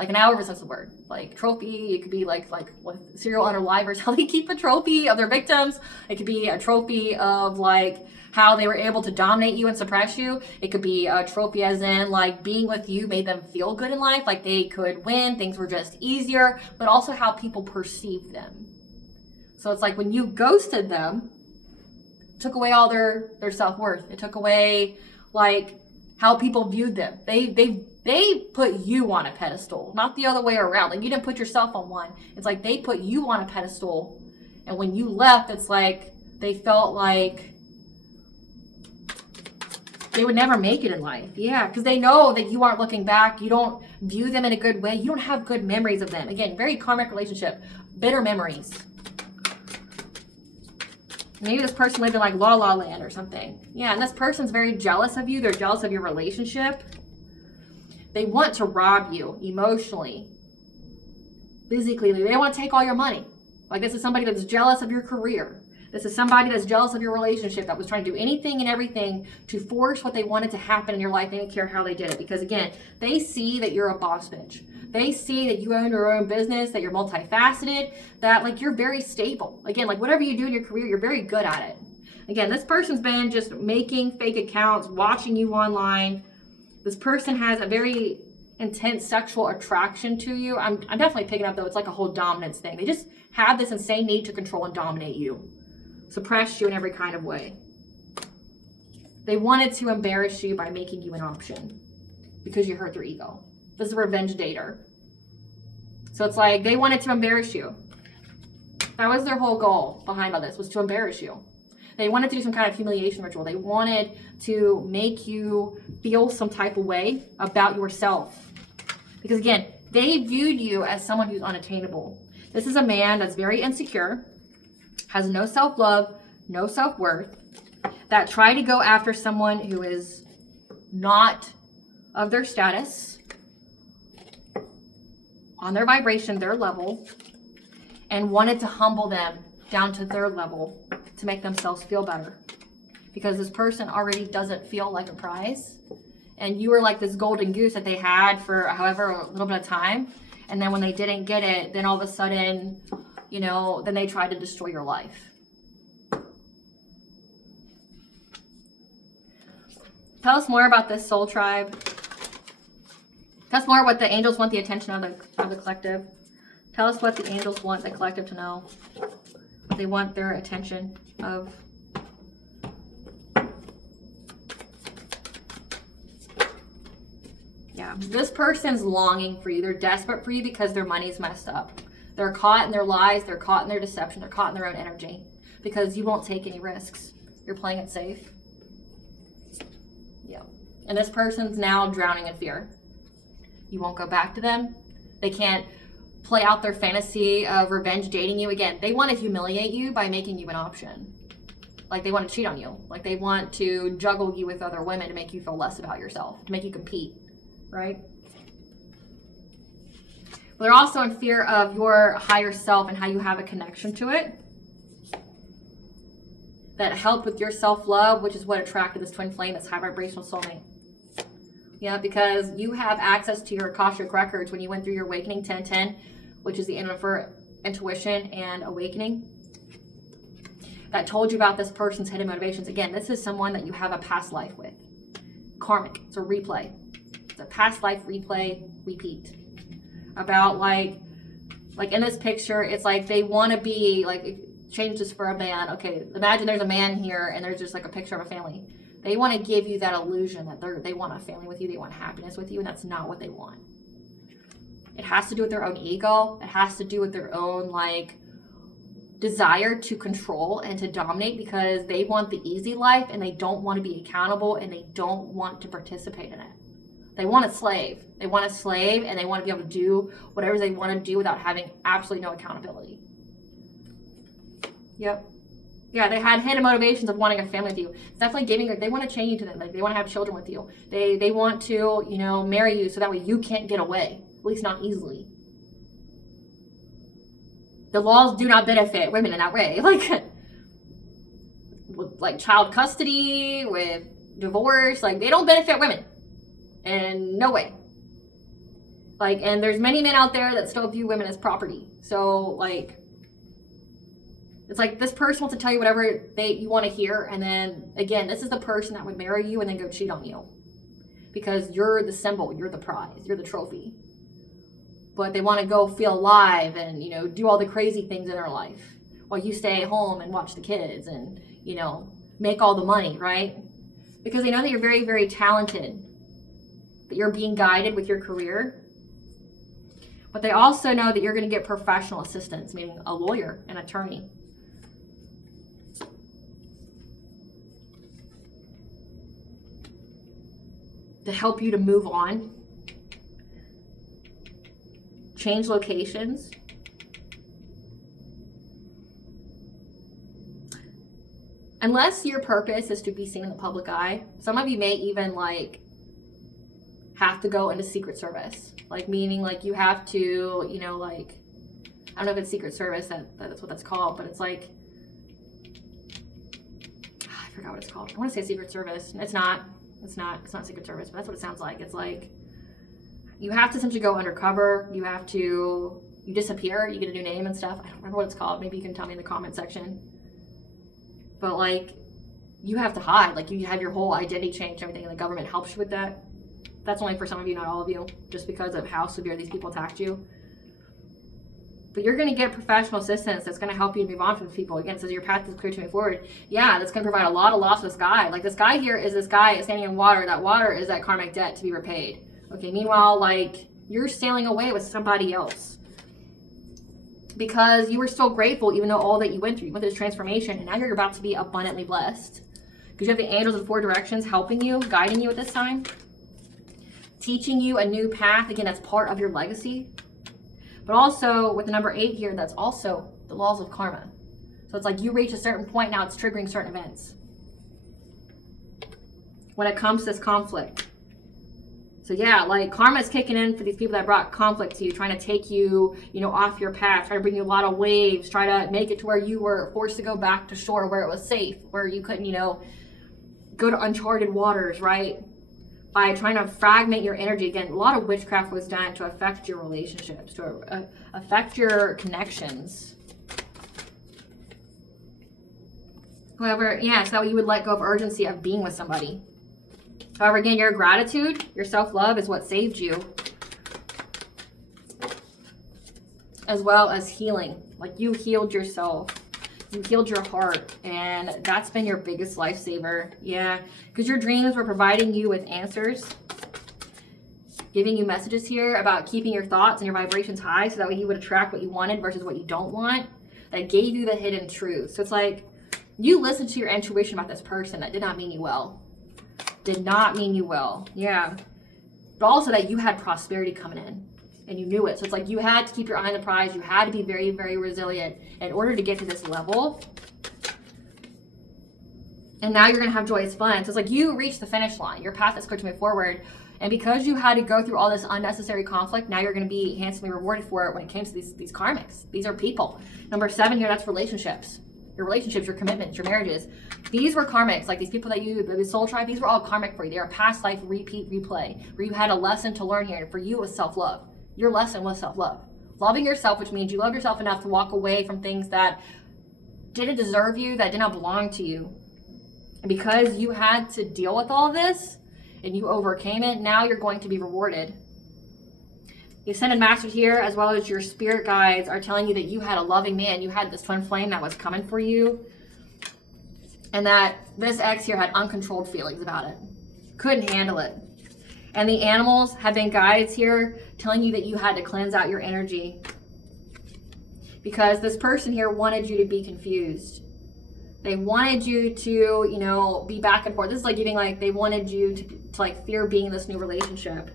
like an hour of a sense of the word. Like trophy, it could be like with serial unalivers, how they keep a trophy of their victims. It could be a trophy of like how they were able to dominate you and suppress you. It could be a trophy as in like being with you made them feel good in life, like they could win, things were just easier, but also how people perceive them. So it's like when you ghosted them, it took away all their self-worth. It took away like how people viewed them. They put you on a pedestal, not the other way around. Like you didn't put yourself on one. It's like they put you on a pedestal. And when you left, it's like they felt like they would never make it in life. Yeah, because they know that you aren't looking back. You don't view them in a good way. You don't have good memories of them. Again, very karmic relationship, bitter memories. Maybe this person lived in like La La Land or something. Yeah, and this person's very jealous of you. They're jealous of your relationship. They want to rob you emotionally, physically. They want to take all your money. Like this is somebody that's jealous of your career. This is somebody that's jealous of your relationship, that was trying to do anything and everything to force what they wanted to happen in your life. They didn't care how they did it. Because again, they see that you're a boss bitch. They see that you own your own business, that you're multifaceted, that like you're very stable. Again, like whatever you do in your career, you're very good at it. Again, this person's been just making fake accounts, watching you online. This person has a very intense sexual attraction to you. I'm definitely picking up though, it's like a whole dominance thing. They just have this insane need to control and dominate you, suppress you in every kind of way. They wanted to embarrass you by making you an option because you hurt their ego. This is a revenge dater. So it's like they wanted to embarrass you. That was their whole goal behind all this, was to embarrass you. They wanted to do some kind of humiliation ritual. They wanted to make you feel some type of way about yourself. Because again, they viewed you as someone who's unattainable. This is a man that's very insecure, has no self-love, no self-worth, that try to go after someone who is not of their status, on their vibration, their level, and wanted to humble them down to their level to make themselves feel better. Because this person already doesn't feel like a prize. And you were like this golden goose that they had for however a little bit of time. And then when they didn't get it, then all of a sudden, you know, then they tried to destroy your life. Tell us more about this soul tribe. Tell us more what the angels want the attention of the collective. Tell us what the angels want the collective to know. What they want their attention of. Yeah, this person's longing for you. They're desperate for you because their money's messed up. They're caught in their lies. They're caught in their deception. They're caught in their own energy because you won't take any risks. You're playing it safe. Yeah. And this person's now drowning in fear. You won't go back to them. They can't play out their fantasy of revenge dating you. Again, they want to humiliate you by making you an option. Like they want to cheat on you. Like they want to juggle you with other women to make you feel less about yourself, to make you compete, right? But they're also in fear of your higher self and how you have a connection to it. That helped with your self-love, which is what attracted this twin flame, this high vibrational soulmate. Yeah, because you have access to your Akashic records when you went through your awakening 1010, which is the end for intuition and awakening. That told you about this person's hidden motivations. Again, this is someone that you have a past life with. Karmic, it's a replay. It's a past life replay, repeat. About like in this picture, it's like they want to be, like, change this for a man. Okay, imagine there's a man here and there's just like a picture of a family. They want to give you that illusion that they want a family with you, they want happiness with you, and that's not what they want. It has to do with their own ego. It has to do with their own like desire to control and to dominate, because they want the easy life and they don't want to be accountable and they don't want to participate in it. They want a slave. They want a slave and they want to be able to do whatever they want to do without having absolutely no accountability. Yep. Yeah, they had hidden motivations of wanting a family with you. It's definitely they want to chain you to them. Like they want to have children with you. They want to, you know, marry you so that way you can't get away, at least not easily. The laws do not benefit women in that way. Like child custody, with divorce, like they don't benefit women in no way. Like, and there's many men out there that still view women as property. So like, it's like this person wants to tell you whatever you want to hear. And then again, this is the person that would marry you and then go cheat on you. Because you're the symbol, you're the prize, you're the trophy. But they want to go feel alive and, you know, do all the crazy things in their life while you stay at home and watch the kids and, you know, make all the money, right? Because they know that you're very, very talented, that you're being guided with your career. But they also know that you're going to get professional assistance, meaning a lawyer, an attorney. To help you to move on, change locations, unless your purpose is to be seen in the public eye. Some of you may even like have to go into Secret Service, like meaning like you have to, you know, like, I don't know if it's Secret Service, that's what that's called, but it's like, I forgot what it's called. I want to say Secret Service. It's not Secret Service, but that's what it sounds like. It's like you have to essentially go undercover. You disappear, you get a new name and stuff. I don't remember what it's called. Maybe you can tell me in the comment section. But like, you have to hide. Like, you have your whole identity changed and everything, and the government helps you with that. That's only for some of you, not all of you, just because of how severe these people attacked you. But you're going to get professional assistance that's going to help you move on from these people. Again, it says your path is clear to move forward. Yeah, that's going to provide a lot of loss to this guy. Like, this guy here is this guy standing in water. That water is that karmic debt to be repaid. Okay, meanwhile, like, you're sailing away with somebody else. Because you were still grateful, even though all that you went through. You went through this transformation, and now you're about to be abundantly blessed. Because you have the angels in 4 directions helping you, guiding you at this time. Teaching you a new path. Again, that's part of your legacy. But also, with the number 8 here, that's also the laws of karma. So it's like you reach a certain point, now it's triggering certain events. When it comes to this conflict. So yeah, like karma is kicking in for these people that brought conflict to you, trying to take you, you know, off your path, try to bring you a lot of waves, try to make it to where you were forced to go back to shore where it was safe, where you couldn't, you know, go to uncharted waters, right? By trying to fragment your energy. Again, a lot of witchcraft was done to affect your relationships, to affect your connections. However, yeah, so that you would let go of urgency of being with somebody. However, again, your gratitude, your self-love is what saved you. As well as healing. Like, you healed yourself. You healed your heart. And that's been your biggest lifesaver. Yeah. Because your dreams were providing you with answers. Giving you messages here about keeping your thoughts and your vibrations high. So that way you would attract what you wanted versus what you don't want. That gave you the hidden truth. So it's like, you listened to your intuition about this person. That did not mean you well. Did not mean you well. Yeah. But also that you had prosperity coming in. And you knew it. So it's like you had to keep your eye on the prize. You had to be very, very resilient in order to get to this level. And now you're going to have joyous fun. So it's like you reached the finish line. Your path is clear to move forward. And because you had to go through all this unnecessary conflict, now you're going to be handsomely rewarded for it when it came to these karmics. These are people. Number 7 here, that's relationships. Your relationships, your commitments, your marriages. These were karmics. Like these people that the soul tribe, these were all karmic for you. They are past life repeat, replay. Where you had a lesson to learn here. And for you, it was self-love. Your lesson was self-love. Loving yourself, which means you love yourself enough to walk away from things that didn't deserve you, that did not belong to you. And because you had to deal with all this and you overcame it, now you're going to be rewarded. The Ascended Masters here, as well as your spirit guides, are telling you that you had a loving man. You had this twin flame that was coming for you. And that this ex here had uncontrolled feelings about it. Couldn't handle it. And the animals have been guides here telling you that you had to cleanse out your energy. Because this person here wanted you to be confused. They wanted you to, you know, be back and forth. This is like giving, like, they wanted you to like fear being in this new relationship.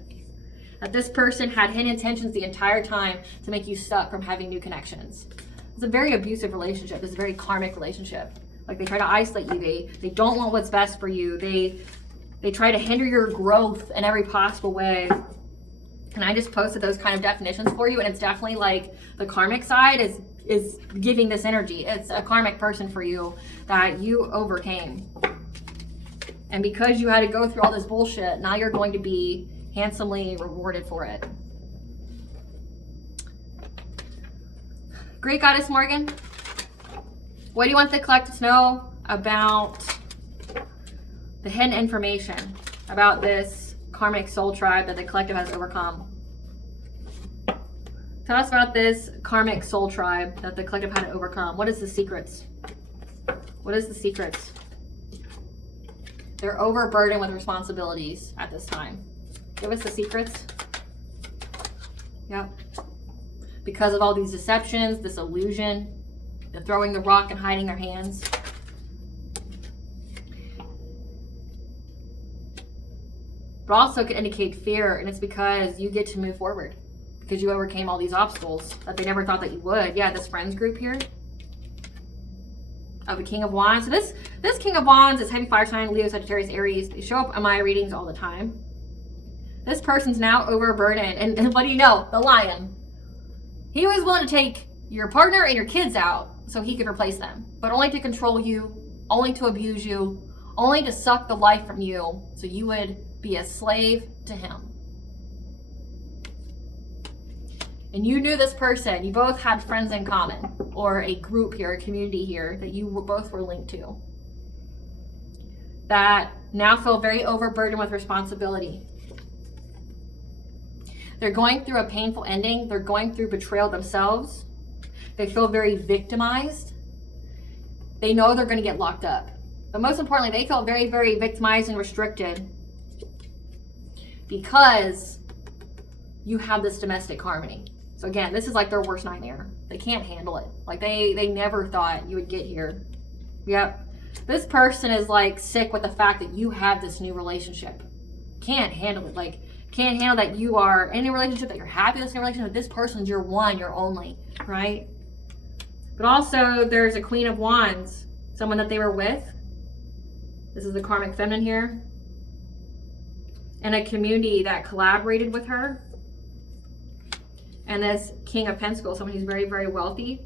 That this person had hidden intentions the entire time to make you stuck from having new connections. It's a very abusive relationship. It's a very karmic relationship. Like, they try to isolate you. They don't want what's best for you. They try to hinder your growth in every possible way. And I just posted those kind of definitions for you. And it's definitely like the karmic side is giving this energy. It's a karmic person for you that you overcame. And because you had to go through all this bullshit, now you're going to be handsomely rewarded for it. Greek Goddess Morgan, what do you want the collective to know about the hidden information about this karmic soul tribe that the collective has overcome? Tell us about this karmic soul tribe that the collective had to overcome. What is the secrets? What is the secrets? They're overburdened with responsibilities at this time. Give us the secrets. Yep. Because of all these deceptions, this illusion, the throwing the rock and hiding their hands. But also could indicate fear, and it's because you get to move forward. Because you overcame all these obstacles that they never thought that you would. Yeah, this friends group here of the King of Wands. So this King of Wands is heavy fire sign, Leo, Sagittarius, Aries. They show up in my readings all the time. This person's now overburdened. And what do you know? The Lion. He was willing to take your partner and your kids out so he could replace them. But only to control you, only to abuse you, only to suck the life from you so you would be a slave to him. And you knew this person. You both had friends in common, or a group here, a community here that you both were linked to, that now feel very overburdened with responsibility. They're going through a painful ending. They're going through betrayal themselves. They feel very victimized. They know they're going to get locked up. But most importantly, they feel very, very victimized and restricted because you have this domestic harmony. So again, this is like their worst nightmare. They can't handle it. Like they never thought you would get here. Yep. This person is like sick with the fact that you have this new relationship. Can't handle it. Like can't handle that you are in a relationship, that you're happy with this new relationship. This person's your one, your only, right? But also there's a Queen of Wands, someone that they were with. This is the karmic feminine here. And a community that collaborated with her. And this King of Pentacles, someone who's very, very wealthy.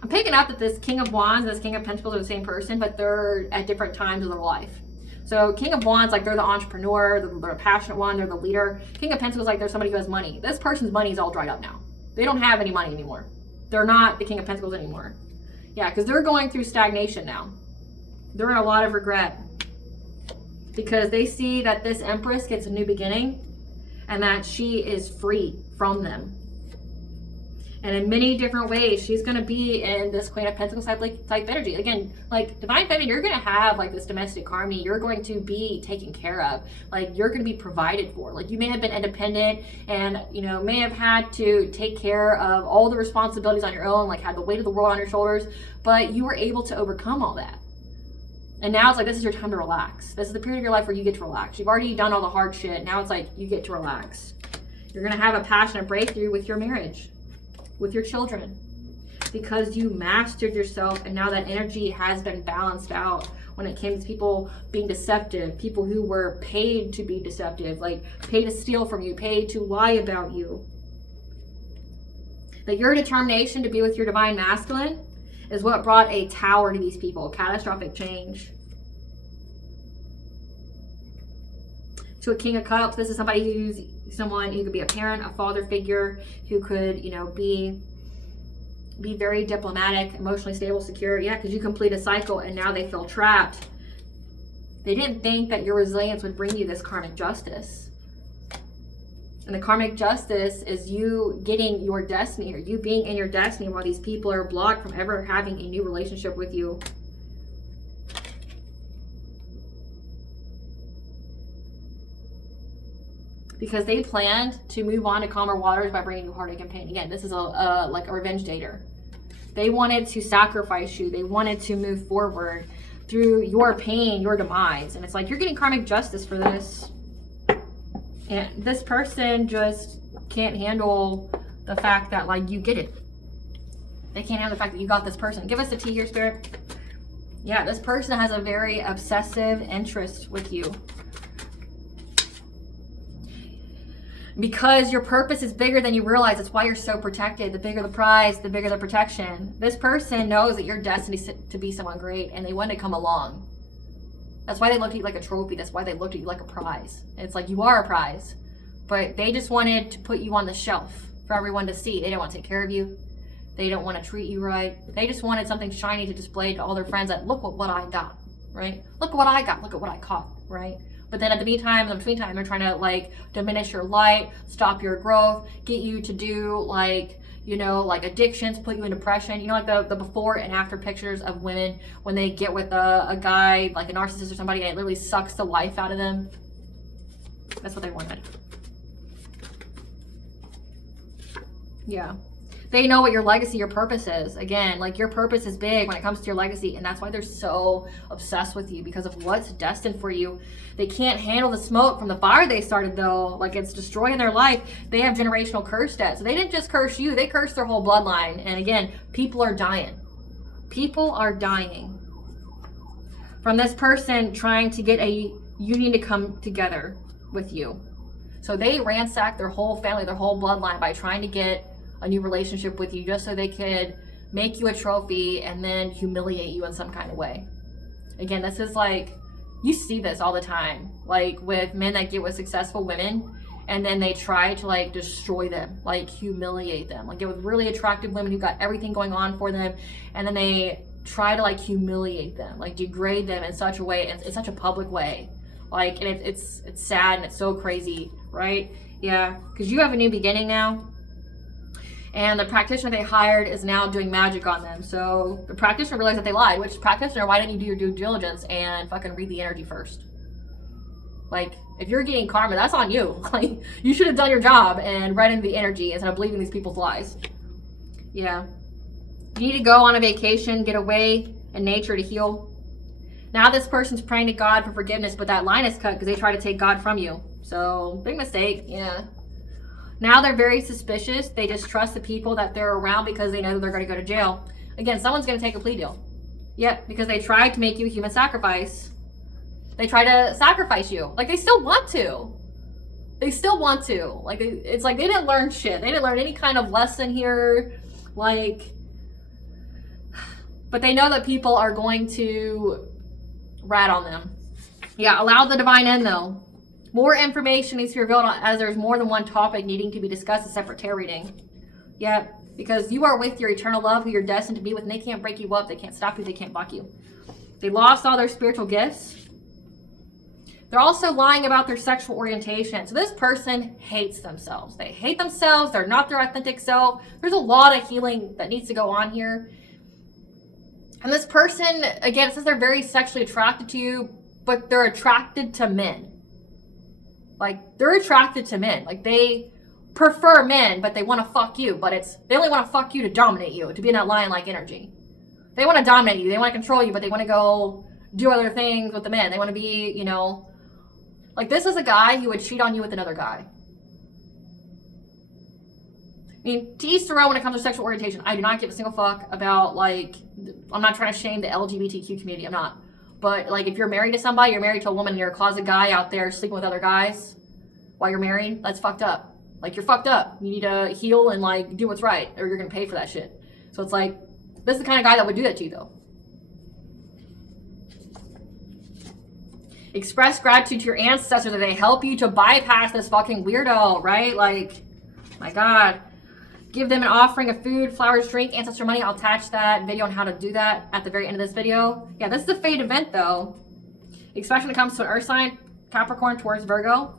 I'm picking up that this King of Wands and this King of Pentacles are the same person, but they're at different times of their life. So King of Wands, like they're the entrepreneur, they're a passionate one, they're the leader. King of Pentacles, like they're somebody who has money. This person's money is all dried up now. They don't have any money anymore. They're not the King of Pentacles anymore. Yeah, because they're going through stagnation now. They're in a lot of regret. Because they see that this Empress gets a new beginning and that she is free from them. And in many different ways, she's going to be in this Queen of Pentacles type energy. Again, like Divine Feminine, you're going to have like this domestic harmony. You're going to be taken care of. Like you're going to be provided for. Like you may have been independent and, you know, may have had to take care of all the responsibilities on your own, like had the weight of the world on your shoulders, but you were able to overcome all that. And now it's like, this is your time to relax. This is the period of your life where you get to relax. You've already done all the hard shit. Now it's like, you get to relax. You're going to have a passionate breakthrough with your marriage, with your children, because you mastered yourself. And now that energy has been balanced out when it came to people being deceptive, people who were paid to be deceptive, like paid to steal from you, paid to lie about you. That your determination to be with your divine masculine is what brought a tower to these people, catastrophic change. To a King of Cups, this is somebody who's someone who could be a parent, a father figure, who could, you know, be very diplomatic, emotionally stable, secure. Yeah, because you complete a cycle and now they feel trapped. They didn't think that your resilience would bring you this karmic justice. And the karmic justice is you getting your destiny, or you being in your destiny while these people are blocked from ever having a new relationship with you. Because they planned to move on to calmer waters by bringing you heartache and pain. Again, this is like a revenge dater. They wanted to sacrifice you. They wanted to move forward through your pain, your demise. And it's like, you're getting karmic justice for this. And this person just can't handle the fact that, like, you get it. They can't handle the fact that you got this person. Give us the tea here, Spirit. Yeah, this person has a very obsessive interest with you. Because your purpose is bigger than you realize. That's why you're so protected. The bigger the prize, the bigger the protection. This person knows that you're destined to be someone great, and they want to come along. That's why they looked at you like a trophy. That's why they looked at you like a prize. And it's like, you are a prize. But they just wanted to put you on the shelf for everyone to see. They didn't want to take care of you. They don't want to treat you right. They just wanted something shiny to display to all their friends that, look what I got, right? Look at what I got. Look at what I caught, right? But then in the meantime, they're trying to like diminish your light, stop your growth, get you to do like, you know, like addictions, put you in depression. You know, like the before and after pictures of women when they get with a guy, like a narcissist or somebody, and it literally sucks the life out of them. That's what they wanted. Yeah. They know what your legacy, your purpose is. Again, like your purpose is big when it comes to your legacy, and that's why they're so obsessed with you, because of what's destined for you. They can't handle the smoke from the fire they started though. Like it's destroying their life. They have generational curse debt. So they didn't just curse you, they cursed their whole bloodline. And again, people are dying. People are dying from this person trying to get a union to come together with you. So they ransacked their whole family, their whole bloodline by trying to get a new relationship with you just so they could make you a trophy and then humiliate you in some kind of way. Again, this is like, you see this all the time, like with men that get with successful women and then they try to like destroy them, like humiliate them, like get with really attractive women who got everything going on for them, and then they try to like humiliate them, like degrade them in such a way, in such a public way. Like, and it's sad and it's so crazy, right? Yeah, because you have a new beginning now. And the practitioner they hired is now doing magic on them. So the practitioner realized that they lied. Which practitioner, why didn't you do your due diligence and fucking read the energy first? Like, if you're getting karma, that's on you. Like, you should have done your job and read into the energy instead of believing these people's lies. Yeah. You need to go on a vacation, get away in nature to heal. Now this person's praying to God for forgiveness, but that line is cut because they try to take God from you. So, big mistake, yeah. Now they're very suspicious. They just trust the people that they're around because they know they're going to go to jail. Again, someone's going to take a plea deal. Yep, because they tried to make you a human sacrifice. They try to sacrifice you. Like, they still want to. They still want to. Like, it's like they didn't learn shit. They didn't learn any kind of lesson here. Like, but they know that people are going to rat on them. Yeah, allow the divine in, though. More information needs to be revealed as there's more than one topic needing to be discussed, a separate tarot reading. Yeah, because you are with your eternal love, who you're destined to be with, and they can't break you up, they can't stop you, they can't block you. They lost all their spiritual gifts. They're also lying about their sexual orientation. So this person hates themselves. They hate themselves, they're not their authentic self. There's a lot of healing that needs to go on here. And this person, again, it says they're very sexually attracted to you, but they're attracted to men. Like, they're attracted to men. Like, they prefer men, but they want to fuck you. But they only want to fuck you to dominate you, to be in that lion-like energy. They want to dominate you. They want to control you, but they want to go do other things with the men. They want to be, you know, like, this is a guy who would cheat on you with another guy. I mean, to each their own when it comes to sexual orientation. I do not give a single fuck about, like, I'm not trying to shame the LGBTQ community. I'm not. But, like, if you're married to somebody, you're married to a woman, and you're a closet guy out there sleeping with other guys while you're married, that's fucked up. Like, you're fucked up. You need to heal and, like, do what's right, or you're going to pay for that shit. So it's like, this is the kind of guy that would do that to you, though. Express gratitude to your ancestors that they help you to bypass this fucking weirdo, right? Like, my God. Give them an offering of food, flowers, drink, ancestor money. I'll attach that video on how to do that at the very end of this video. Yeah, this is a fate event, though. Especially when it comes to an earth sign, Capricorn towards Virgo.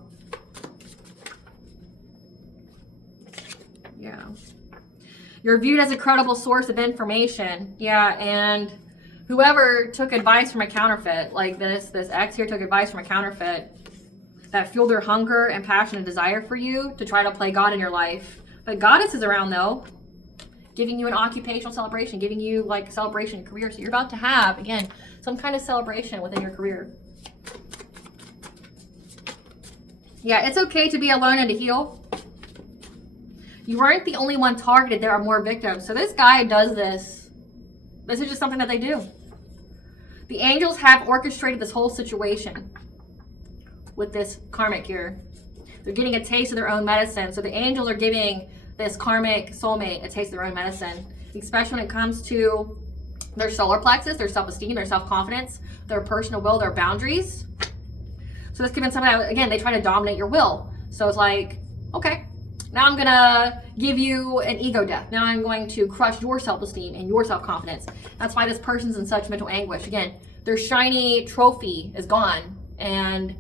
Yeah. You're viewed as a credible source of information. Yeah, and whoever took advice from a counterfeit, like this ex here took advice from a counterfeit that fueled their hunger and passion and desire for you to try to play God in your life. But Goddess is around, though, giving you an occupational celebration, giving you, like, celebration in career. So you're about to have, again, some kind of celebration within your career. Yeah, it's okay to be alone and to heal. You weren't the only one targeted. There are more victims. So this guy does this. This is just something that they do. The angels have orchestrated this whole situation with this karmic here. They're getting a taste of their own medicine. So the angels are giving this karmic soulmate a taste of their own medicine, especially when it comes to their solar plexus, their self-esteem, their self-confidence, their personal will, their boundaries. So this could be something that, again, they try to dominate your will. So it's like, okay, Now I'm gonna give you an ego death. Now I'm going to crush your self-esteem and your self-confidence. That's why this person's in such mental anguish. Again, their shiny trophy is gone and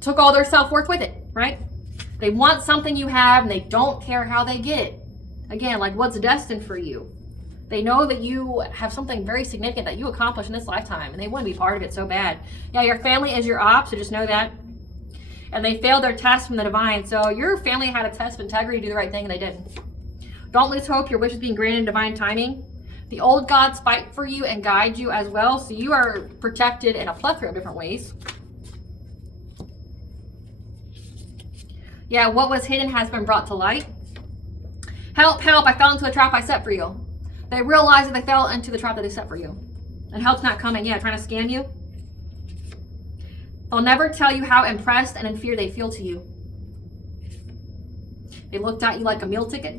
took all their self-worth with it, right? They want something you have and they don't care how they get it. Again, like what's destined for you. They know that you have something very significant that you accomplish in this lifetime and they want to be part of it so bad. Yeah, your family is your op, so just know that. And they failed their test from the divine. So your family had a test of integrity to do the right thing and they didn't. Don't lose hope. Your wish is being granted in divine timing. The old gods fight for you and guide you as well. So you are protected in a plethora of different ways. Yeah, what was hidden has been brought to light. Help, help, I fell into a trap I set for you. They realize that they fell into the trap that they set for you. And help's not coming. Yeah, trying to scam you. They'll never tell you how impressed and in fear they feel to you. They looked at you like a meal ticket.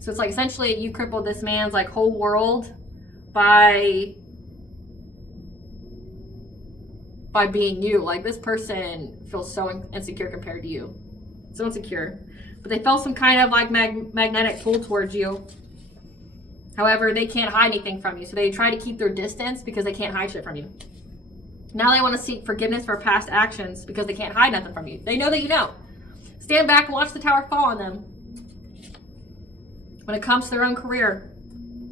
So it's like essentially you crippled this man's like whole world by being you. Like this person feels so insecure compared to you. So insecure. But they felt some kind of like magnetic pull towards you. However, they can't hide anything from you. So they try to keep their distance because they can't hide shit from you. Now they want to seek forgiveness for past actions because they can't hide nothing from you. They know that you know. Stand back and watch the tower fall on them. When it comes to their own career,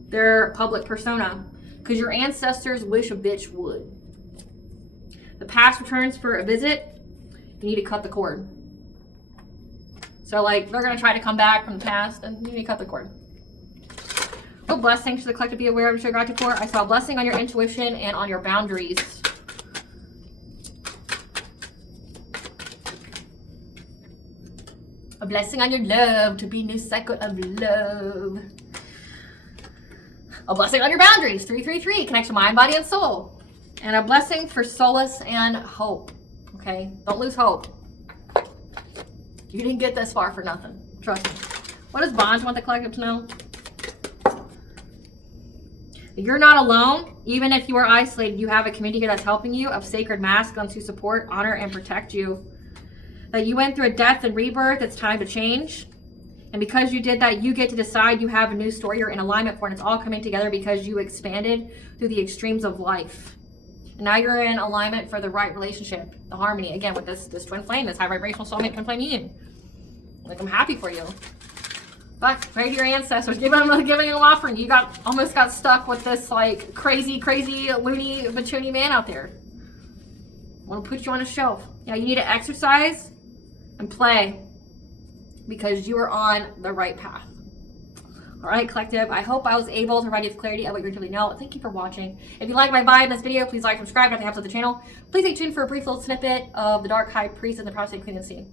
their public persona, because your ancestors wish a bitch would. The past returns for a visit, you need to cut the cord. So like they're going to try to come back from the past and you need to cut the cord. What blessings should the collective be aware of and show gratitude for? I saw a blessing on your intuition and on your boundaries. A blessing on your love to be new cycle of love. A blessing on your boundaries. 333 connects to mind, body, and soul. And a blessing for solace and hope. Okay? Don't lose hope. You didn't get this far for nothing. Trust me. What does Bond want the collective to know? You're not alone. Even if you are isolated, you have a community here that's helping you, of sacred masculines who support, honor, and protect you. That you went through a death and rebirth, it's time to change. And because you did that, you get to decide you have a new story you're in alignment for, and it's all coming together because you expanded through the extremes of life. And now you're in alignment for the right relationship, the harmony, again, with this twin flame, this high vibrational soulmate twin flame union. Like, I'm happy for you. But pray to your ancestors, giving them an offering. You almost got stuck with this like crazy, loony, batoony man out there. I want to put you on a shelf. Yeah, you need to exercise and play because you are on the right path. All right, collective, I hope I was able to provide you with clarity of what you really know. Thank you for watching. If you like my vibe in this video, please like, subscribe, if it helps with the channel. Please stay tuned for a brief little snippet of the Dark High Priest and the Protestant Queen of the Sea.